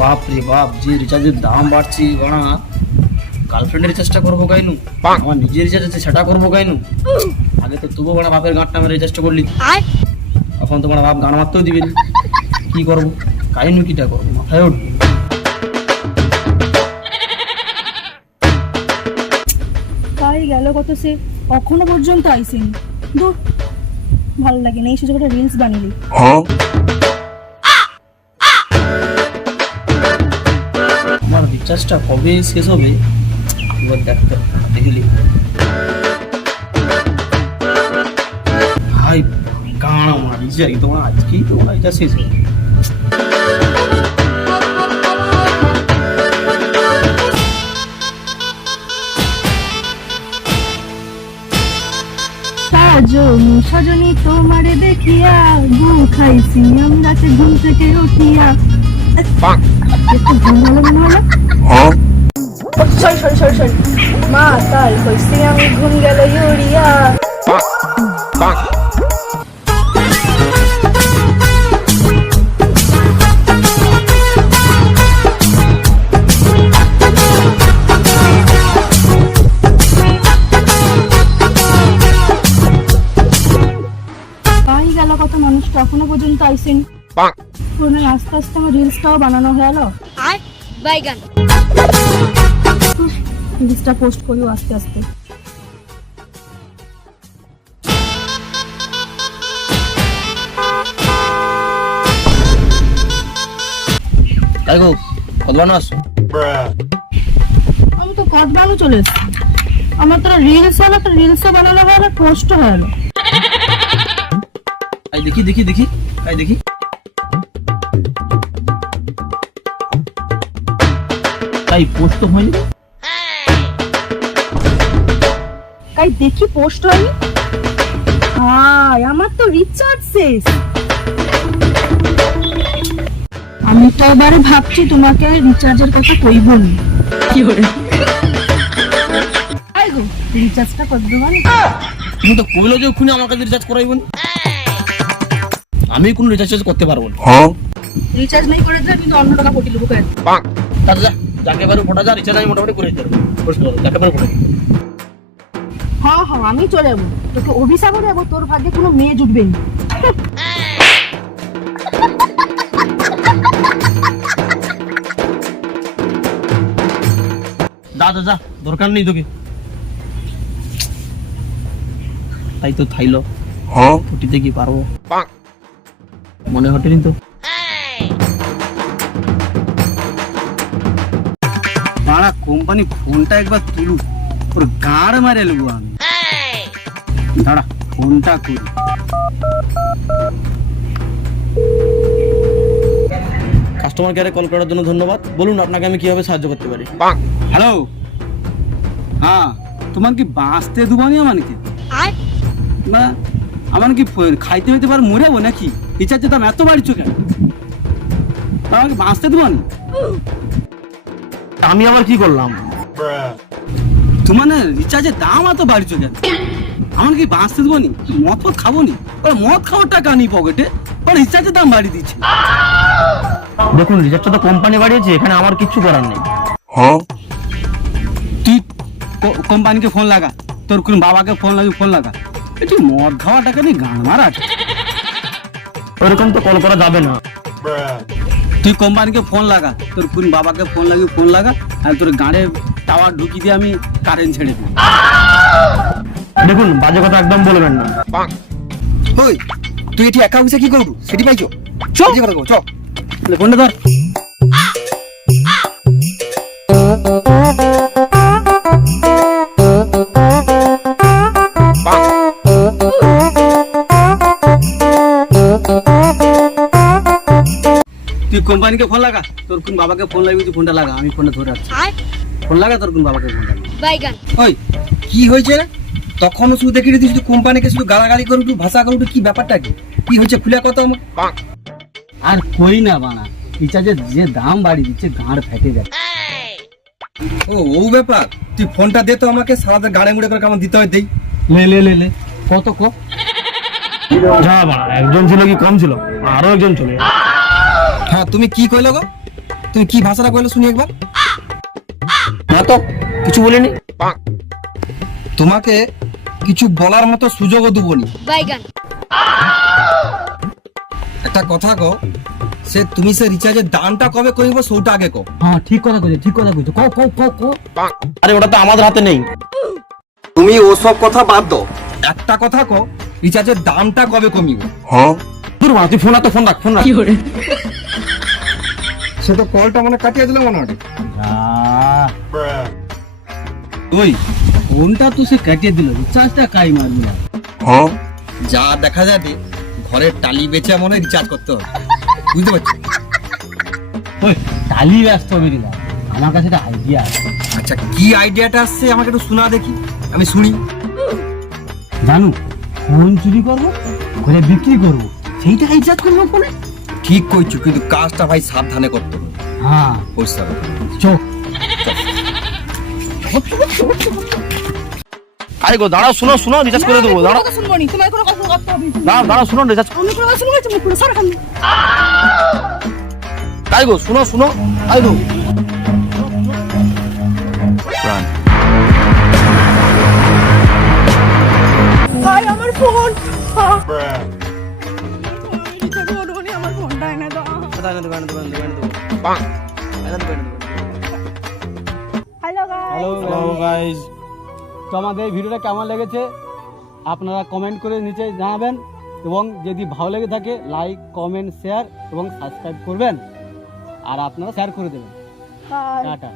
বাপ রে বাপ, যে রিচার্জের দাম বাড়ছে বাড়া, গার্লফ্রেন্ডের রিচার্জটা করবো কাইনু, আমার নিজের রিচার্জ আছে সেটা করবো কাইনু। আগে তো তবু বাড়া বাপের গাঁটটা মেরে রিচার্জটা করলি, এখন তো বাড়া বাপ গান মারতেও দিবেন। কি করবো কাইনু, কিটা করবো মাথায় উঠবে। তাই গেল কত সে, এখনো পর্যন্ত আইসেনি। দূর, ভালো লাগে না এই সুযোগটা রিলস বানিয়ে। আমার রিচার্জটা কবে শেষ হবে এবার দেখতে দেখলি। ভাই গান আমার রিচার্জ তোমার আজকেই তোমার রিচার্জ শেষ হবে। সজনী তোমারে দেখিয়া গু খাইছি আমরা ঘুম থেকে উঠিয়া। ঘুম ভালো মনে হলো। সরি মা তাই কইছি আমি ঘুম গেল ইউরিয়া। গেল কত মানুষটা এখনো পর্যন্ত আইসেন। আস্তে আস্তে আমার রিলসটাও বানানো হয়ে গেল। রিলসটা পোস্ট করিও আস্তে আস্তে। আমি তো কত ভালো চলে এসছি। আমার তো রিলস হলো, তো রিলসও বানানো হয়ে গেল, পোস্টও হয়ে গেল। দেখি দেখি দেখি দেখি তাই পোস্ট তো হয়নি। দেখি পোস্ট হয়নি। আমার তো রিচার্জ শেষ। আমি তো এবারে ভাবছি তোমাকে রিচার্জের কথা কইব না। কি করে রিচার্জটা করবে মানে? তুমি তো কইলো যে ওখানে আমার কাছে রিচার্জ করাইব না। আমি কোন রিচার্জ করতে পারবো না। রিচার্জ নাই করে দিলে কিন্তু অন্য টাকা কোটি লোক আছে। দাদা যাকে বারে ফোটা যা রিচার্জ আমি মোটামুটি করে দিতে পারবো। যাকে বারে ফোটা। হ্যাঁ আমি চলে যাবো, তোকে অভিশাপ করে যাবো, তোর ভাগ্যে কোনো মেয়ে জুটবে না। দাদা যা, দরকার নেই তোকে। তাই তো থাইলো। ফুটিতে কি পারবো মনে হটেনি তো। বাড়া কোম্পানি ফোনটা একবার তুলু, ওর গাড় মারে নেবো আমি। দাঁড়া ফোনটা করি। কাস্টমার কেয়ারে কল করার জন্য ধন্যবাদ। বলুন আপনাকে আমি কিভাবে সাহায্য করতে পারি। হ্যালো, হ্যাঁ তোমার কি বাঁচতে দুবানি আমাকে না? আমার কি খাইতে হইতে পারে মরে যাবো নাকি? রিচার্জের দাম এত বাড়িছ কেন? আমাকে বাঁচতে দুবানি? আমি আবার কি করলাম? তোমার রিচার্জের দাম এত বাড়িছ কেন? আমার কি বাঁচতে দুবানি? মদ ফদ খাবো নি? মদ খাওয়ার টাকা নেই পকেটে, রিচার্জের দাম বাড়িয়ে দিচ্ছে। দেখুন রিচার্জটা তো কোম্পানি বাড়িয়েছে, এখানে আমার কিচ্ছু করার নেই। তুই কোম্পানিকে ফোন লাগা, তোর কোন বাবাকে ফোন লাগা। এটি মদ খাওয়া টাকা নিয়ে গান মারা, ওরকম তো কল করা যাবে না। তুই কোম্পানিকে ফোন লাগা, তোর কোন বাবাকে ফোন লাগা, আর তোর গাড়ে টাওয়ার ঢুকি দিয়ে আমি কারেন্ট ছেড়ে দিই। দেখুন বাজে কথা একদম বলবেন না। ওই তুই এটি একা বসে কি করবো সেটি পাইছো? চল ফোনটা ধর। তুই কোম্পানিকে ফোন লাগা, তোর কোন বাবাকে ফোন লাগবি, তুই ফোনটা লাগা, আমি ফোনটা ধরে রাখছি। ফোন লাগা, তোর কোন বাবাকে ফোন লাগা। ওই কি হয়েছে তখন শুধু দেখি তুই শুধু কোম্পানিকে শুধু গালাগালি করু, ভাষা করু, কি ব্যাপারটা কি হয়েছে খুলে কত আমার। আর কই না বানা, রিচার্জের যে দাম বাড়ি দিচ্ছে গাঁড় ফেটে যায়। ও ব্যাপার, তুই ফোনটা দে তো আমাকে, সারাদের গাড়ে মুড়ে করে কেমন দিতে হয় দেই। লে কত কো যা বানা, একজন ছিল কি কম ছিল, আরো একজন চলে। হ্যাঁ তুমি কি কইলো গো? তুমি কি ভাষাটা বলে শুনি একবার। না তো কিছু বলিনি। তোমাকে কিছু বলার মতো সুযোগও দেবনি। একটা কথা কও, তুমি সে রিচার্জের দামটা কবে করিব সেটা আগে কও। হ্যাঁ ঠিক কথা কইছো, ঠিক কথা কইছো, কও কও কও কও। আরে ওটা তো আমাদের হাতে নেই। তুমি ওসব কথা বাদ দাও, একটা কথা কও, রিচার্জের দামটা কবে কমিব। দূর মা, তুই ফোন রাখ, ফোন রাখ, ফোন রাখ। সে তো কলটা মনে কাটিয়ে দিল মনে হয়। ওই ফোনটা তো সে কাটিয়ে দিল, রিচার্জটা কাই মারবি না। যা দেখা যাবে ঘরের টালি বেচে মনে হয় রিচার্জ করতে হবে, বুঝতে পারছি। ওই টালি ব্যস্ত হবে দিলা, আমার কাছে একটা আইডিয়া আছে। আচ্ছা কি আইডিয়াটা আসছে আমাকে একটু শোনা দেখি, আমি শুনি। জানু, ফোন চুরি করবো, ঘরে বিক্রি করবো, সেইটা রিচার্জ করবো ফোনে। ঠিক কইছো, কিন্তু কাজটা ভাই সাবধানে করতে হবে। হ্যাঁ বুঝতে হবে। চোখ। আরে গো দাঁড়াও, শুনো শুনো, রিচার্জ করে দেবো, দাঁড়াও কথা শুনবো নি, তোমার কোনো কথা করতে হবে না। দাঁড়াও দাঁড়াও, শুনো রিচার্জ। আমি কোনো কথা শুনবো, তুমি পুরো সারা খান। তাই গো শুনো শুনো, তাই গো। ভাই আমার ফোন, রিচার্জ করবো নি, আমার ফোনটা এনে দাও। হ্যালো গাইস, হ্যালো গাইস, তো আমাদের এই ভিডিওটা কেমন লেগেছে আপনারা কমেন্ট করে নিচে জানাবেন, এবং যদি ভালো লেগে থাকে লাইক কমেন্ট শেয়ার এবং সাবস্ক্রাইব করবেন, আর আপনারা শেয়ার করে দেবেন। বাই। টাটা।